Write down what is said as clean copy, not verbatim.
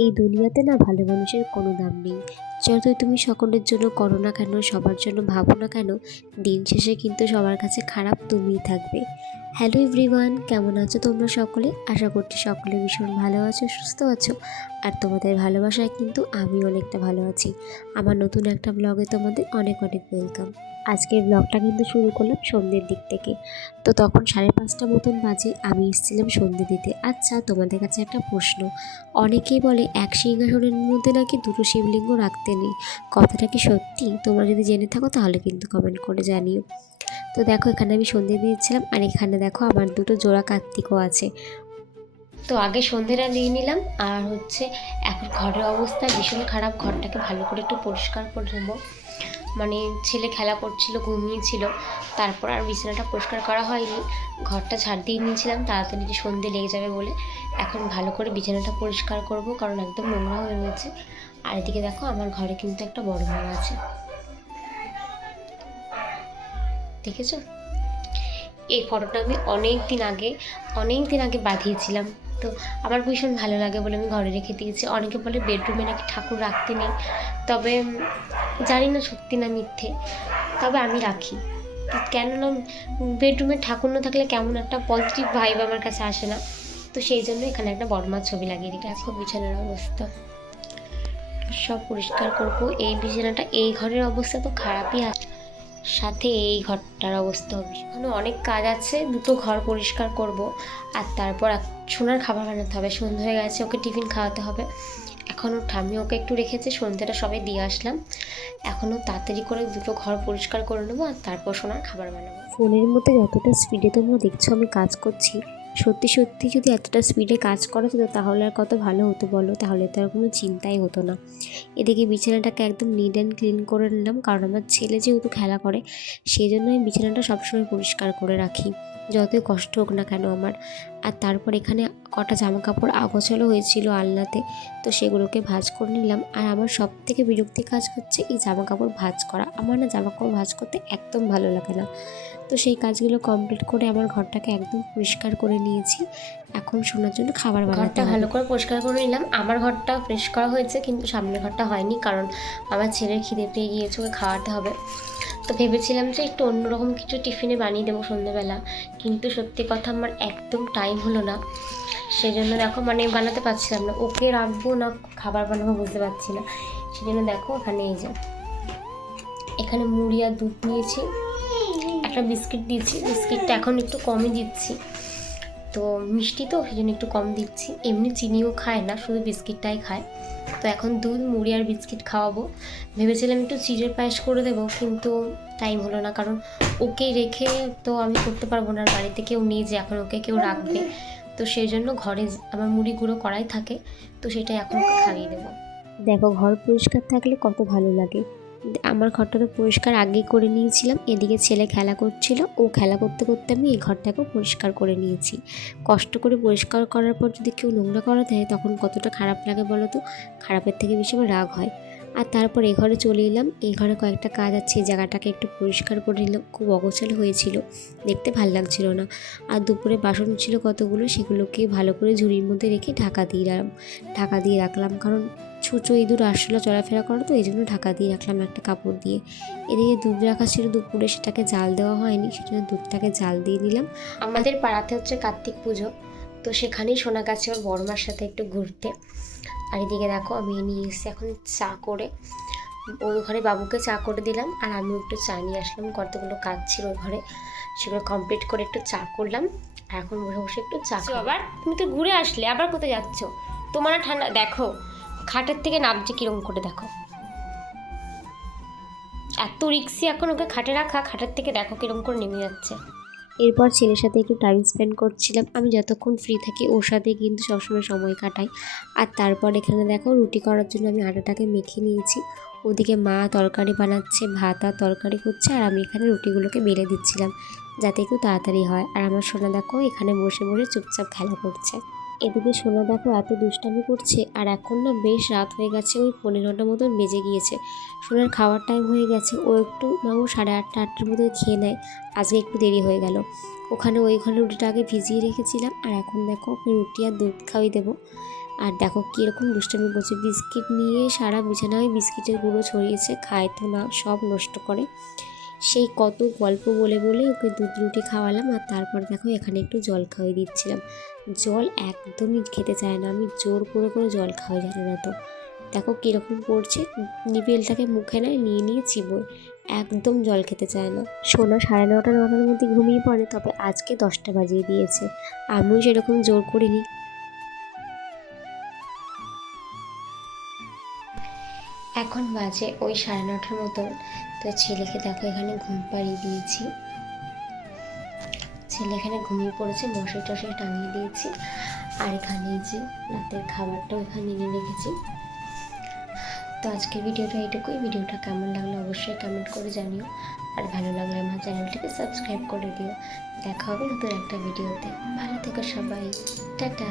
এই দুনিয়াতে না ভালো মানুষের কোনো দাম নেই। যতই তুমি সকলের জন্য করো না কেন, সবার জন্য ভাবো না কেন, দিন শেষে কিন্তু সবার কাছে খারাপ তুমিই থাকবে। হ্যালো এভরিওয়ান, কেমন আছো তোমরা সকলে? আশা করছি সকলে ভীষণ ভালো আছো, সুস্থ আছো। আর তোমাদের ভালোবাসায় কিন্তু আমি অনেকটা ভালো আছি। আমার নতুন একটা ব্লগে তোমাদের অনেক অনেক ওয়েলকাম। আজকের ব্লগটা কিন্তু শুরু করলাম সন্ধ্যের দিক থেকে। তো তখন 5:30 মতন বাজে, আমি এসেছিলাম সন্ধ্যে দিতে। আচ্ছা, তোমাদের কাছে একটা প্রশ্ন। অনেকেই বলে এক সিংহাসনের মধ্যে নাকি দুটো শিবলিঙ্গ রাখতে নেই, কথাটা কি সত্যি? তোমরা যদি জেনে থাকো তাহলে কিন্তু কমেন্ট করে জানিও। তো দেখো, এখানে আমি সন্ধে দিয়েছিলাম, আর এখানে দেখো আমার দুটো জোড়া কার্তিকও আছে। তো আগে সন্ধেটা দিয়ে নিলাম, আর এখন ঘরের অবস্থা ভীষণ খারাপ। ঘরটাকে ভালো করে একটু পরিষ্কার করে নেবো। মানে ছেলে খেলা করছিল, ঘুমিয়েছিল, তারপর আর বিছানাটা পরিষ্কার করা হয়নি। ঘরটা ঝাড় দিয়ে নিয়েছিলাম তাড়াতাড়ি, যে সন্ধে লেগে যাবে বলে। এখন ভালো করে বিছানাটা পরিষ্কার করব, কারণ একদম নোংরা হয়ে রয়েছে। আর এদিকে দেখো, আমার ঘরে কিন্তু একটা বড় মা আছে, দেখেছো? এই ফটোটা আমি অনেক দিন আগে বাঁধিয়েছিলাম। তো আমার ভীষণ ভালো লাগে বলে আমি ঘরে রেখে দিয়েছি। অনেকে বলে বেডরুমে নাকি ঠাকুর রাখতে নেই, তবে জানি না সত্যি না মিথ্যে, তবে আমি রাখি। কেননা বেডরুমে ঠাকুর না থাকলে কেমন একটা পজিটিভ ভাইব আমার কাছে আসে না। তো সেই জন্য এখানে একটা বড় মার ছবি লাগিয়ে রেখে। দেখো বিছানার অবস্থা, সব পরিষ্কার করবো। এই বিছানাটা, এই ঘরের অবস্থা তো খারাপই আছে, সাথে এই ঘরটার অবস্থা হবে। এখানে অনেক কাজ আছে, দুটো ঘর পরিষ্কার করব, আর তারপর সোনার খাবার বানাতে হবে। সন্ধ্যা হয়ে গেছে, ওকে টিফিন খাওয়াতে হবে। এখনও ঠাম্মি ওকে একটু রেখেছে, সন্ধ্যাটা সবাই দিয়ে আসলাম। এখনও তাড়াতাড়ি করে দুটো ঘর পরিষ্কার করে নেবো, আর তারপর সোনার খাবার বানাবো। ফোনের মধ্যে যতটা স্পিডে তোমরা দেখছো আমি কাজ করছি, সত্যি সত্যি যদি এতটা স্পিডে কাজ করা যেত তাহলে আর কত ভালো হতো বলো। তাহলে তো আর কোনো চিন্তাই হতো না। এদিকে বিছানাটাকে একদম নিট অ্যান্ড ক্লিন করে নিলাম, কারণ আমার ছেলে যেহেতু খেলা করে, সেই জন্য আমি বিছানাটা সবসময় পরিষ্কার করে রাখি, যতই কষ্ট হোক না কেন আমার। আর তারপর এখানে কটা জামা কাপড় আগোছালো হয়েছিল আলনাতে, তো সেগুলোকে ভাঁজ করে নিলাম। আর আমার সব থেকে বিরক্তি কাজ হচ্ছে এই জামা কাপড় ভাঁজ করা। আমার না জামা কাপড় ভাঁজ করতে একদম ভালো লাগে না। তো সেই কাজগুলো কমপ্লিট করে আমার ঘরটাকে একদম পরিষ্কার করে নিয়েছি। এখন শোনার জন্য খাবার বানাতে ভালো করে পরিষ্কার করে নিলাম। আমার ঘরটা ফ্রেশ করা হয়েছে, কিন্তু সামনের ঘরটা হয়নি, কারণ আমার ছেলের খিদে পেয়ে গিয়েছে, ওকে খাওয়াতে হবে। তো ভেবেছিলাম যে একটু অন্যরকম কিছু টিফিনে বানিয়ে দেবো সন্ধ্যেবেলা, কিন্তু সত্যি কথা আমার একদম টাইম হলো না। সেই জন্য দেখো, বানাতে পারছিলাম না। ওকে রাখবো না খাবার বানাবো বুঝতে পারছি না। সেই জন্য দেখো, এখানে মুড়ি আর দুধ নিয়েছি, একটা বিস্কিট দিয়েছি। বিস্কিটটা এখন একটু কমই দিচ্ছি, তো মিষ্টি তো সেই জন্য একটু কম দিচ্ছি। এমনি চিনিও খায় না, শুধু বিস্কিটটাই খায়। তো এখন দুধ, মুড়ি আর বিস্কিট খাওয়াবো। ভেবেছিলাম একটু চিড়ের পায়েস করে দেবো, কিন্তু টাইম হলো না, কারণ ওকে রেখে তো আমি করতে পারবো না। বাড়িতে কেউ নেই যে এখন ওকে কেউ রাখবে। তো সেই জন্য ঘরে আমার মুড়ি গুঁড়ো করাই থাকে, তো সেটাই এখন ওকে খাইয়ে দেবো। দেখো, ঘর পরিষ্কার থাকলে কত ভালো লাগে। আমার ঘরটা তো পরিষ্কার আগেই করে নিয়েছিলাম। এদিকে ছেলে খেলা করছিল, ও খেলা করতে করতে আমি এই ঘরটাকেও পরিষ্কার করে নিয়েছি। কষ্ট করে পরিষ্কার করার পর যদি কেউ নোংরা করা দেয় তখন কতটা খারাপ লাগে বলো তো। খারাপের থেকে বেশি আমার রাগ হয়। আর তারপর এই ঘরে চলে এলাম। এই ঘরে কয়েকটা কাজ আছে, এই জায়গাটাকে একটু পরিষ্কার করে নিলাম। খুব অগোছালো হয়েছিল, দেখতে ভালো লাগছিল না। আর দুপুরে বাসন ছিল কতগুলো, সেগুলোকে ভালো করে ঝুড়ির মধ্যে রেখে ঢাকা দিয়ে রাখলাম, কারণ ছোটো ইঁদুর আসলে চলাফেরা করে, তো এই জন্য ঢাকা দিয়ে রাখলাম একটা কাপড় দিয়ে। এদিকে দুধ রাখা ছিল দুপুরে, সেটাকে জাল দেওয়া হয়নি, সেজন্য দুধটাকে জাল দিয়ে নিলাম। আমাদের পাড়াতে কার্তিক পুজো, তো সেখানেই শোনা গেছে ওর বড় মার সাথে একটু ঘুরতে। আর এদিকে দেখো, আমি নিয়ে এসেছি এখন চা করে। ওই ঘরে বাবুকে চা করে দিলাম, আর আমি একটু চা নিয়ে আসলাম। কতগুলো কাজ ছিল ওই ঘরে, সেগুলো কমপ্লিট করে একটু চা করলাম। আর এখন বসে বসে একটু চা। আবার তুমি তো ঘুরে আসলে, আবার কোথায় যাচ্ছ? তোমার ঠান্ডা দেখো, খাটের থেকে নামছে কিরম করে, দেখো এত রিক্সি এখন ওকে খাটে রাখা, খাটের থেকে দেখো কিরম করে নেমে যাচ্ছে। এরপর ছেলের সাথে একটু টাইম স্পেন্ড করছিলাম। আমি যতক্ষণ ফ্রি থাকি ওর সাথে কিন্তু সবসময় সময় কাটাই। আর তারপর এখানে দেখো, রুটি করার জন্য আমি আটাটাকে মেখে নিয়েছি। ওদিকে মা তরকারি বানাচ্ছে, ভাত আর তরকারি করছে, আর আমি এখানে রুটিগুলোকে বেলে দিচ্ছিলাম যাতে একটু তাড়াতাড়ি হয়। আর আমার সোনা দেখো এখানে বসে বসে চুপচাপ খেলা করছে। এদিকে সোনা দেখো এত দুষ্টামি করছে। আর এখন না বেশ রাত হয়ে গেছে, ওই 15টা মতন বেজে গিয়েছে। সোনার খাওয়ার টাইম হয়ে গেছে। ও একটু 8:30-8টার মতো খেয়ে নেয়, আজকে একটু দেরি হয়ে গেল। ওই ঘরে রুটিটা আগে ভিজিয়ে রেখেছিলাম, আর এখন দেখো ওকে রুটি আর দুধ খাওয়াই দেবো। আর দেখো কীরকম দুষ্টামি করছে, বিস্কিট নিয়ে সারা বিছানায় বিস্কিটের গুঁড়ো ছড়িয়েছে, খায় তো না, সব নষ্ট করে। সেই কত গল্প বলে বলে ওকে দুধ রুটি খাওয়ালাম, আর তারপর দেখো এখানে একটু জল খাওয়াই দিচ্ছিলাম। জল একদমই খেতে চায় না, আমি জোর করে করে জল খাওয়াই, জানে না তো। দেখো কীরকম করছে, নিবেলটাকে মুখে নেয়, নিয়ে নিয়ে চিবোয়, একদম জল খেতে চায় না। সোনা 9:30-9টার মধ্যে ঘুমিয়ে পড়ে, তবে আজকে 10টা বাজিয়ে দিয়েছে। আমিও সেরকম জোর করিনি। এখন বাজে ওই 9:30 মতন। তো ছেলেকে দেখো এখানে ঘুম পাড়িয়ে দিয়েছি, ছেলে এখানে ঘুমিয়ে পড়েছে, মশারি টশারি টাঙিয়ে দিয়েছি। আর এখানে এই যে রাতের খাবারটাও এখানে এনে রেখেছি। তো আজকের ভিডিওটা এইটুকুই। ভিডিওটা কেমন লাগলো অবশ্যই কমেন্ট করে জানিও, আর ভালো লাগলে আমার চ্যানেলটিকে সাবস্ক্রাইব করে দিও। দেখা হবে নতুন একটা ভিডিওতে। ভালো থেকো সবাই, টাটা।